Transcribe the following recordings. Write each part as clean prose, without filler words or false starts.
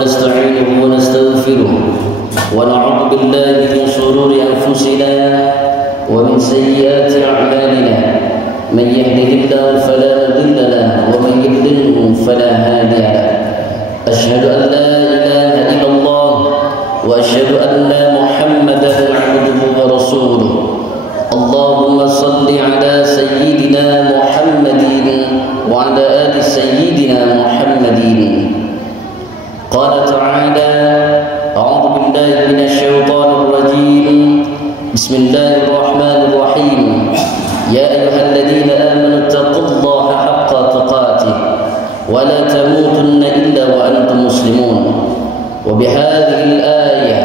ونستعينه ونستغفره ونعوذ بالله من شرور أنفسنا ومن سيئات أعمالنا من يهده الله فلا مضل له ومن يضلل فلا هادي له أشهد أن لا إله إلا الله وأشهد أن محمدا عبده ورسوله اللهم صل على سيدنا محمد وعلى آل سيدنا محمد قال تعالى أعوذ بالله من الشيطان الرجيم بسم الله الرحمن الرحيم يا أيها الذين آمنوا اتقوا الله حق تقاته ولا تموتن إلا وأنتم مسلمون وبهذه الآية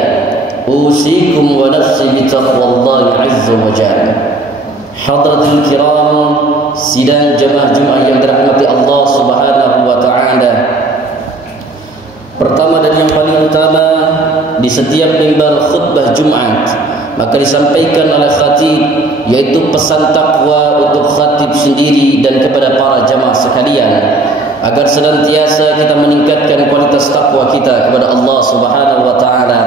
أوصيكم ونفسي بتقوى الله عز وجل. Hadratul kiram, sidang jemaah Jumat yang dirahmati Allah Subhanahu wa taala. Pertama dan yang paling utama, di setiap mimbar khutbah Jumat maka disampaikan oleh khatib, yaitu pesan takwa untuk khatib sendiri dan kepada para jamaah sekalian, agar senantiasa kita meningkatkan kualitas takwa kita kepada Allah Subhanahu wa taala.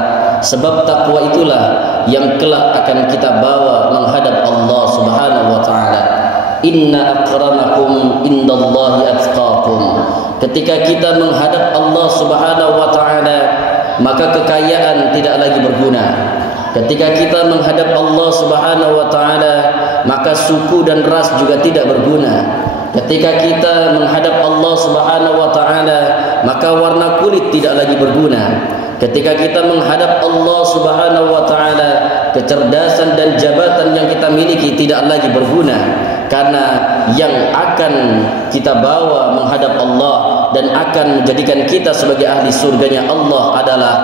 Sebab takwa itulah yang kelak akan kita bawa menghadap Allah Subhanahu wa taala. Inna akramakum indallahi atqakum. Ketika kita menghadap Allah Subhanahu wa taala, maka kekayaan tidak lagi berguna. Ketika kita menghadap Allah Subhanahu wa taala, maka suku dan ras juga tidak berguna. Ketika kita menghadap Allah Subhanahu wa taala, maka warna kulit tidak lagi berguna. Ketika kita menghadap Allah Subhanahu wa taala, kecerdasan dan jabatan yang kita miliki tidak lagi berguna, karena yang akan kita bawa menghadap Allah dan akan menjadikan kita sebagai ahli surganya Allah adalah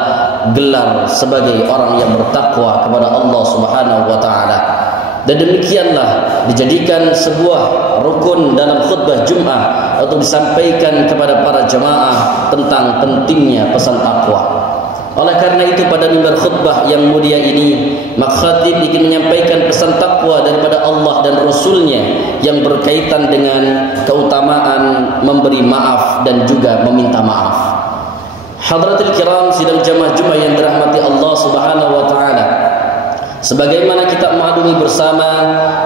gelar sebagai orang yang bertakwa kepada Allah Subhanahu wa taala. Dan demikianlah dijadikan sebuah rukun dalam khutbah Jumat untuk disampaikan kepada para jemaah tentang pentingnya pesan takwa. Oleh karena itu pada mimbar khutbah yang mulia ini, maka khatib ingin menyampaikan pesan takwa daripada Allah dan Rasulnya yang berkaitan dengan keutamaan memberi maaf dan juga meminta maaf. Hadratul kiram, sidang jamaah Jumat yang dirahmati Allah Subhanahu wa taala, sebagaimana kita maklumi bersama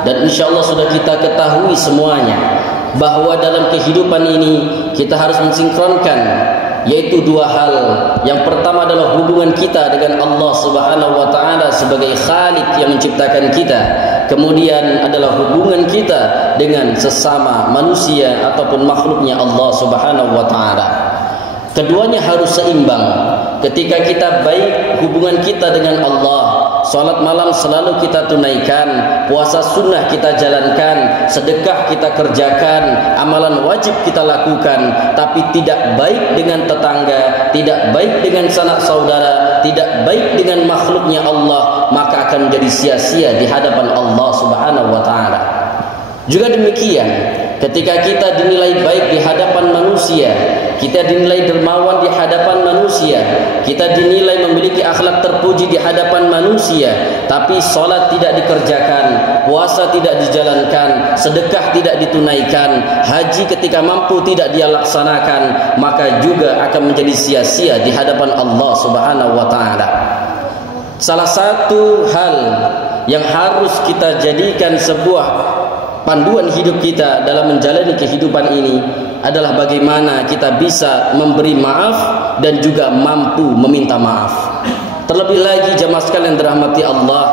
dan insyaallah sudah kita ketahui semuanya, bahwa dalam kehidupan ini kita harus mensinkronkan, yaitu dua hal. Yang pertama adalah hubungan kita dengan Allah Subhanahu wa taala sebagai Khalik yang menciptakan kita. Kemudian adalah hubungan kita dengan sesama manusia ataupun makhluknya Allah Subhanahu wa taala. Keduanya harus seimbang. Ketika kita baik hubungan kita dengan Allah, salat malam selalu kita tunaikan, puasa sunnah kita jalankan, sedekah kita kerjakan, amalan wajib kita lakukan, tapi tidak baik dengan tetangga, tidak baik dengan sanak saudara, tidak baik dengan makhluknya Allah, maka akan menjadi sia-sia di hadapan Allah Subhanahu wa taala. Juga demikian, ketika kita dinilai baik di hadapan manusia, kita dinilai dermawan di hadapan manusia, kita dinilai memiliki akhlak terpuji di hadapan manusia, tapi salat tidak dikerjakan, puasa tidak dijalankan, sedekah tidak ditunaikan, haji ketika mampu tidak dia laksanakan, maka juga akan menjadi sia-sia di hadapan Allah Subhanahu wa taala. Salah satu hal yang harus kita jadikan sebuah panduan hidup kita dalam menjalani kehidupan ini adalah bagaimana kita bisa memberi maaf dan juga mampu meminta maaf. Terlebih lagi jemaah sekalian dirahmati Allah,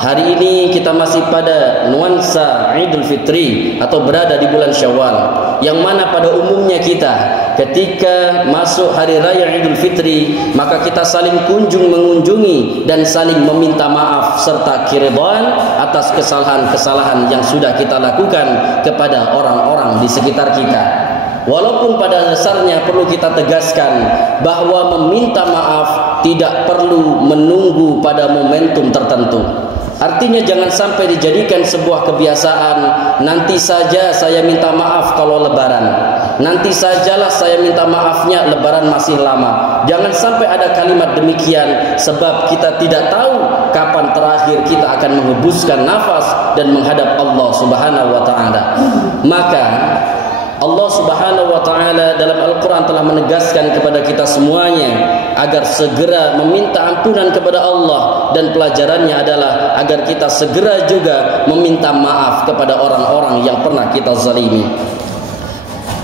hari ini kita masih pada nuansa Idul Fitri atau berada di bulan Syawal, yang mana pada umumnya kita ketika masuk hari raya Idul Fitri maka kita saling mengunjungi dan saling meminta maaf serta kiridhan atas kesalahan-kesalahan yang sudah kita lakukan kepada orang-orang di sekitar kita. Walaupun pada dasarnya perlu kita tegaskan bahwa meminta maaf tidak perlu menunggu pada momentum tertentu. Artinya jangan sampai dijadikan sebuah kebiasaan, nanti saja saya minta maaf kalau lebaran, nanti sajalah saya minta maafnya lebaran masih lama. Jangan sampai ada kalimat demikian, sebab kita tidak tahu kapan terakhir kita akan menghembuskan nafas dan menghadap Allah Subhanahu wa taala. Maka Allah Subhanahu wa taala dalam Al-Qur'an telah menegaskan kepada kita semuanya agar segera meminta ampunan kepada Allah, dan pelajarannya adalah agar kita segera juga meminta maaf kepada orang-orang yang pernah kita zalimi.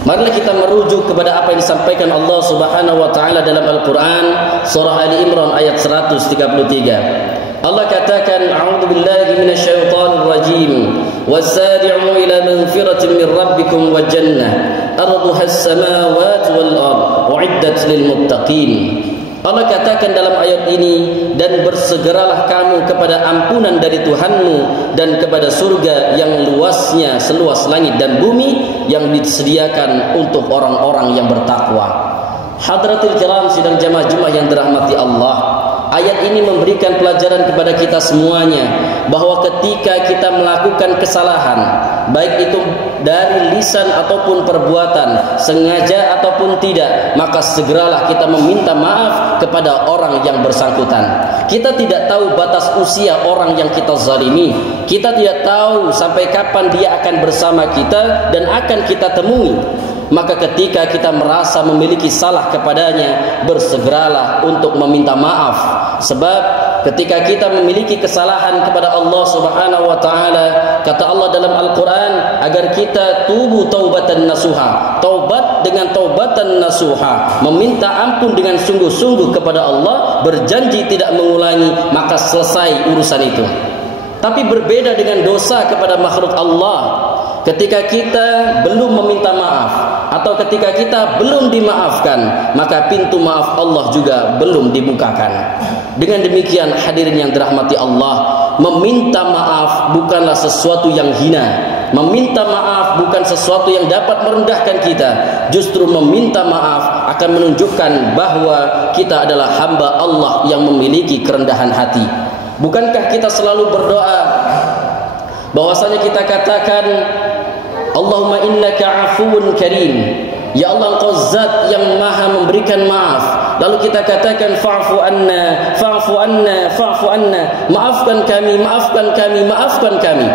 Marilah kita merujuk kepada apa yang disampaikan Allah Subhanahu wa taala dalam Al-Qur'an, surah Ali Imran ayat 133. Allah katakan, a'udzubillahi minasyaitonir rajim, wasari'u ila magfiratin min rabbikum wa jannah arduha as-samawati wal ard u'iddat lil muttaqin. Allah katakan dalam ayat ini, dan bersegeralah kamu kepada ampunan dari Tuhanmu dan kepada surga yang luasnya seluas langit dan bumi, yang disediakan untuk orang-orang yang bertakwa. Hadratil kiram sidang jamaah yang dirahmati Allah, ayat ini memberikan pelajaran kepada kita semuanya bahwa ketika kita melakukan kesalahan, baik itu dari lisan ataupun perbuatan, sengaja ataupun tidak, maka segeralah kita meminta maaf kepada orang yang bersangkutan. Kita tidak tahu batas usia orang yang kita zalimi. Kita tidak tahu sampai kapan dia akan bersama kita dan akan kita temui. Maka ketika kita merasa memiliki salah kepadanya, bersegeralah untuk meminta maaf. Sebab ketika kita memiliki kesalahan kepada Allah Subhanahu wa taala, kata Allah dalam Al-Qur'an agar kita tubu taubatan nasuha, taubat dengan taubatan nasuha, meminta ampun dengan sungguh-sungguh kepada Allah, berjanji tidak mengulangi, maka selesai urusan itu. Tapi berbeda dengan dosa kepada makhluk Allah. Ketika kita belum meminta maaf atau ketika kita belum dimaafkan, maka pintu maaf Allah juga belum dibukakan. Dengan demikian hadirin yang dirahmati Allah, meminta maaf bukanlah sesuatu yang hina. Meminta maaf bukan sesuatu yang dapat merendahkan kita. Justru meminta maaf akan menunjukkan bahwa kita adalah hamba Allah yang memiliki kerendahan hati. Bukankah kita selalu berdoa bahwasanya kita katakan, Allahumma innaka afuwun karim, ya Allah engkau zat yang maha memberikan maaf. Lalu kita katakan fa'fu anna, fa'fu anna, fa'fu anna, maafkan kami, maafkan kami, maafkan kami.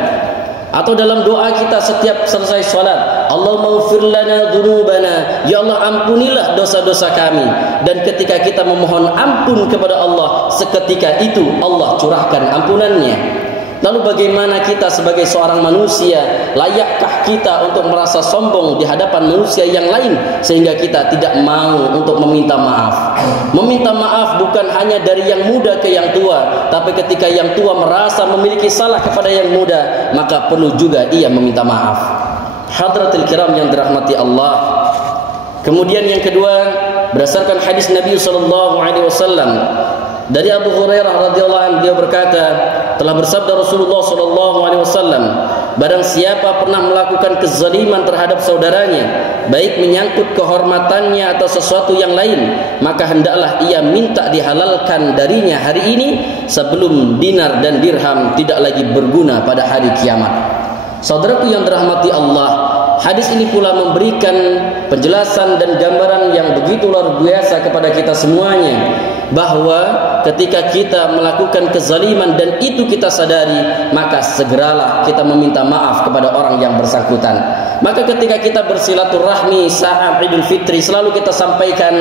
Atau dalam doa kita setiap selesai salat, Allahumma ighfir lana dzunubana, ya Allah ampunilah dosa-dosa kami. Dan ketika kita memohon ampun kepada Allah, seketika itu Allah curahkan ampunannya. Lalu bagaimana kita sebagai seorang manusia, layakkah kita untuk merasa sombong di hadapan manusia yang lain sehingga kita tidak mau untuk meminta maaf? Meminta maaf bukan hanya dari yang muda ke yang tua, tapi ketika yang tua merasa memiliki salah kepada yang muda, maka perlu juga ia meminta maaf. Hadratil kiram yang dirahmati Allah. Kemudian yang kedua, berdasarkan hadis Nabi SAW dari Abu Hurairah radhiyallahu anhu, dia berkata, telah bersabda Rasulullah SAW, barang siapa pernah melakukan kezaliman terhadap saudaranya, baik menyangkut kehormatannya atau sesuatu yang lain, maka hendaklah ia minta dihalalkan darinya hari ini sebelum dinar dan dirham tidak lagi berguna pada hari kiamat. Saudaraku yang dirahmati Allah, hadis ini pula memberikan penjelasan dan gambaran yang begitu luar biasa kepada kita semuanya, bahwa ketika kita melakukan kezaliman dan itu kita sadari, maka segeralah kita meminta maaf kepada orang yang bersangkutan. Maka ketika kita bersilaturahmi saat Idul Fitri, selalu kita sampaikan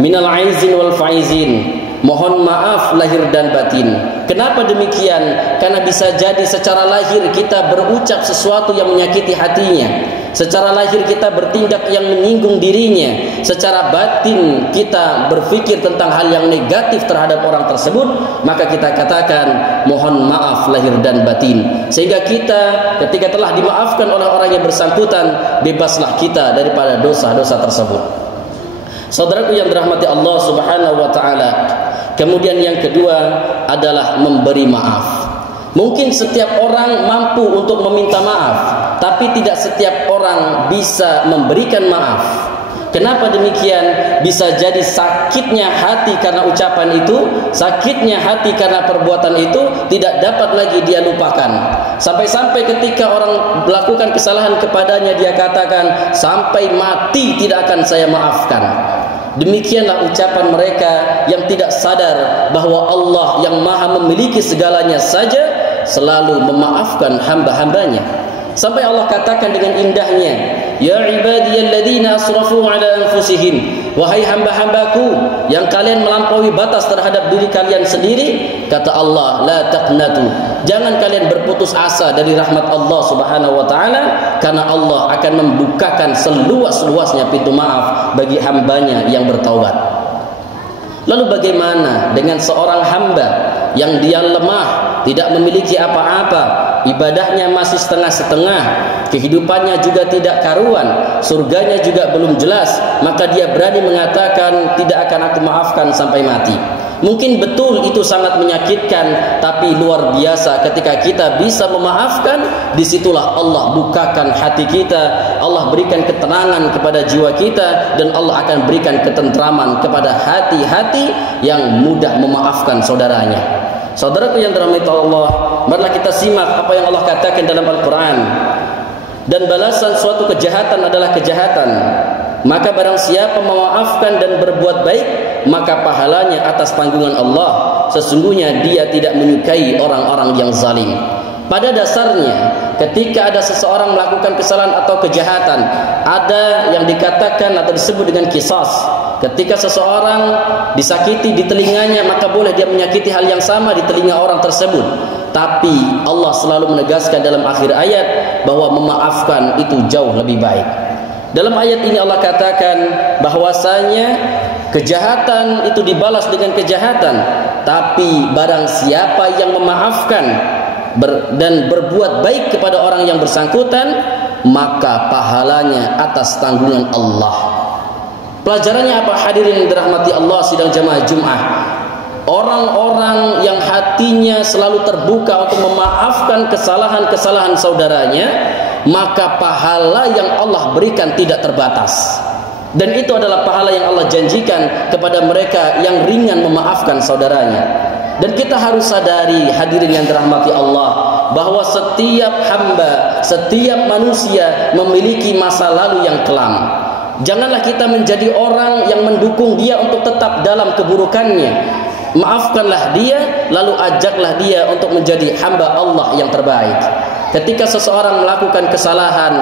minal aizin wal faizin, mohon maaf lahir dan batin. Kenapa demikian? Karena bisa jadi secara lahir kita berucap sesuatu yang menyakiti hatinya, secara lahir kita bertindak yang menyinggung dirinya, secara batin kita berpikir tentang hal yang negatif terhadap orang tersebut, maka kita katakan mohon maaf lahir dan batin. Sehingga kita ketika telah dimaafkan oleh orang yang bersangkutan, bebaslah kita daripada dosa-dosa tersebut. Saudaraku yang dirahmati Allah Subhanahu wa taala, kemudian yang kedua adalah memberi maaf. Mungkin setiap orang mampu untuk meminta maaf, tapi tidak setiap orang bisa memberikan maaf. Kenapa demikian? Bisa jadi sakitnya hati karena ucapan itu, sakitnya hati karena perbuatan itu tidak dapat lagi dia lupakan. Sampai-sampai ketika orang melakukan kesalahan kepadanya, dia katakan, sampai mati tidak akan saya maafkan. Demikianlah ucapan mereka yang tidak sadar bahwa Allah yang maha memiliki segalanya saja selalu memaafkan hamba-hambanya. Sampai Allah katakan dengan indahnya, ya ibadiyalladzina asrafu ala anfusihim, wahai hamba-hambaku yang kalian melampaui batas terhadap diri kalian sendiri, kata Allah, la taqnatu, jangan kalian berputus asa dari rahmat Allah Subhanahu wa taala, karena Allah akan membukakan seluas-luasnya pintu maaf bagi hambanya yang bertaubat. Lalu bagaimana dengan seorang hamba yang dia lemah, tidak memiliki apa-apa, ibadahnya masih setengah-setengah, kehidupannya juga tidak karuan, surganya juga belum jelas, maka dia berani mengatakan, tidak akan aku maafkan sampai mati. Mungkin betul itu sangat menyakitkan, tapi luar biasa ketika kita bisa memaafkan, disitulah Allah bukakan hati kita, Allah berikan ketenangan kepada jiwa kita, dan Allah akan berikan ketentraman kepada hati-hati yang mudah memaafkan saudaranya. Saudaraku yang dirahmati Allah, marilah kita simak apa yang Allah katakan dalam Al-Quran. Dan balasan suatu kejahatan adalah kejahatan, maka barang siapa memaafkan dan berbuat baik, maka pahalanya atas tanggungan Allah. Sesungguhnya dia tidak menyukai orang-orang yang zalim. Pada dasarnya, ketika ada seseorang melakukan kesalahan atau kejahatan, ada yang dikatakan atau disebut dengan qisas. Ketika seseorang disakiti di telinganya, maka boleh dia menyakiti hal yang sama di telinga orang tersebut. Tapi Allah selalu menegaskan dalam akhir ayat bahwa memaafkan itu jauh lebih baik. Dalam ayat ini Allah katakan bahwasanya kejahatan itu dibalas dengan kejahatan, tapi barang siapa yang memaafkan dan berbuat baik kepada orang yang bersangkutan, maka pahalanya atas tanggungan Allah. Pelajarannya apa, hadirin yang dirahmati Allah sidang jamaah Jumat? Orang-orang yang hatinya selalu terbuka untuk memaafkan kesalahan-kesalahan saudaranya, maka pahala yang Allah berikan tidak terbatas. Dan itu adalah pahala yang Allah janjikan kepada mereka yang ringan memaafkan saudaranya. Dan kita harus sadari, hadirin yang dirahmati Allah, bahwa setiap hamba, setiap manusia memiliki masa lalu yang kelam. Janganlah kita menjadi orang yang mendukung dia untuk tetap dalam keburukannya. Maafkanlah dia, lalu ajaklah dia untuk menjadi hamba Allah yang terbaik. Ketika seseorang melakukan kesalahan,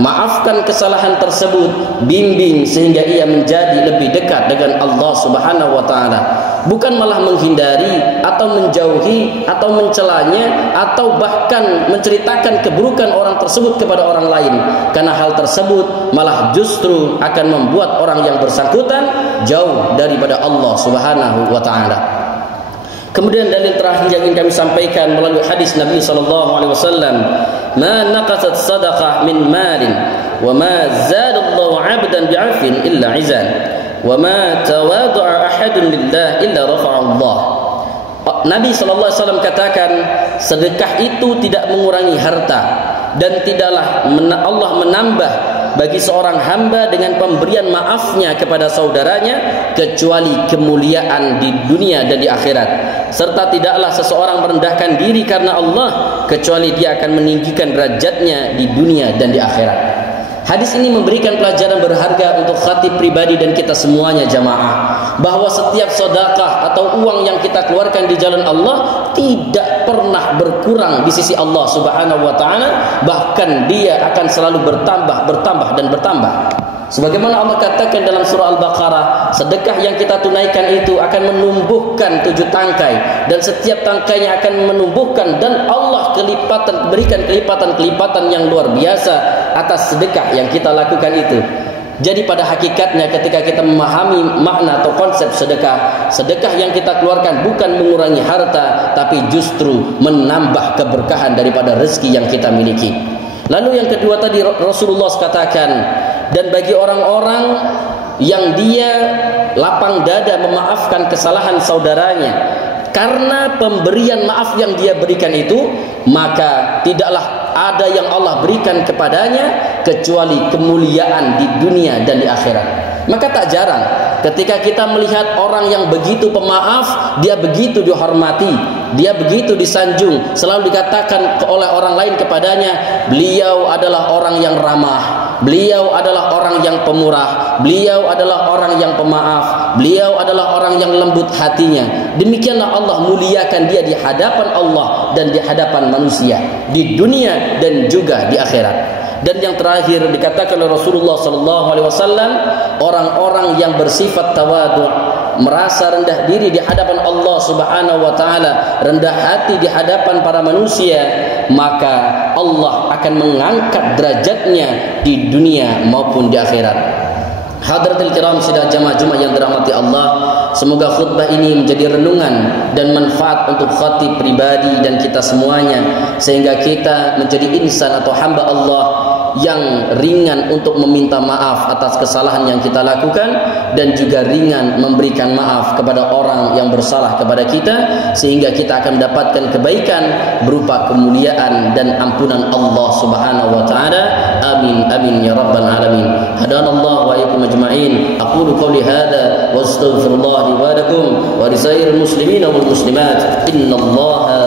maafkan kesalahan tersebut, bimbing sehingga ia menjadi lebih dekat dengan Allah Subhanahu wa taala. Bukan malah menghindari atau menjauhi atau mencelanya atau bahkan menceritakan keburukan orang tersebut kepada orang lain, karena hal tersebut malah justru akan membuat orang yang bersangkutan jauh daripada Allah Subhanahu wa taala. Kemudian dalil terakhir yang ingin kami sampaikan melalui hadis Nabi sallallahu alaihi wasallam, "Ma naqasat sadaqah min malin wa ma zadallahu 'abdan bi'afin illa 'izan wa ma tawadu'a ahadun lillah illa rafa'allah." Nabi sallallahu alaihi wasallam katakan, sedekah itu tidak mengurangi harta, dan tidaklah Allah menambah bagi seorang hamba dengan pemberian maafnya kepada saudaranya kecuali kemuliaan di dunia dan di akhirat, serta tidaklah seseorang merendahkan diri karena Allah kecuali dia akan meninggikan derajatnya di dunia dan di akhirat. Hadis ini memberikan pelajaran berharga untuk khatib pribadi dan kita semuanya jamaah, bahwa setiap sedekah atau uang yang kita keluarkan di jalan Allah tidak pernah berkurang di sisi Allah Subhanahu wa taala, bahkan dia akan selalu bertambah dan bertambah. Sebagaimana Allah katakan dalam surah Al-Baqarah, sedekah yang kita tunaikan itu akan menumbuhkan 7 tangkai, dan setiap tangkainya akan menumbuhkan, dan Allah berikan kelipatan-kelipatan yang luar biasa atas sedekah yang kita lakukan itu. Jadi pada hakikatnya ketika kita memahami makna atau konsep sedekah, sedekah yang kita keluarkan bukan mengurangi harta, tapi justru menambah keberkahan daripada rezeki yang kita miliki. Lalu yang kedua tadi Rasulullah katakan, dan bagi orang-orang yang dia lapang dada memaafkan kesalahan saudaranya karena pemberian maaf yang dia berikan itu, maka tidaklah ada yang Allah berikan kepadanya kecuali kemuliaan di dunia dan di akhirat. Maka tak jarang ketika kita melihat orang yang begitu pemaaf, dia begitu dihormati, dia begitu disanjung, selalu dikatakan oleh orang lain kepadanya, beliau adalah orang yang ramah, beliau adalah orang yang pemurah, beliau adalah orang yang pemaaf, beliau adalah orang yang lembut hatinya. Demikianlah Allah muliakan dia di hadapan Allah dan di hadapan manusia, di dunia dan juga di akhirat. Dan yang terakhir dikatakan oleh Rasulullah sallallahu alaihi wasallam, orang-orang yang bersifat tawadhu', merasa rendah diri di hadapan Allah Subhanahu wa taala, rendah hati di hadapan para manusia, maka Allah akan mengangkat derajatnya di dunia maupun di akhirat. Hadratul kiram sidang jamaah Jumat yang dirahmati Allah, semoga khutbah ini menjadi renungan dan manfaat untuk khatib pribadi dan kita semuanya, sehingga kita menjadi insan atau hamba Allah yang ringan untuk meminta maaf atas kesalahan yang kita lakukan, dan juga ringan memberikan maaf kepada orang yang bersalah kepada kita, sehingga kita akan mendapatkan kebaikan berupa kemuliaan dan ampunan Allah Subhanahu wa taala. Amin amin ya rabbal alamin. Hadanallahu wa iyyakum ajma'in. Aqulu qawli hadza wa astaghfirullah li wa lakum wa li sairil muslimin wal muslimat. Innallaha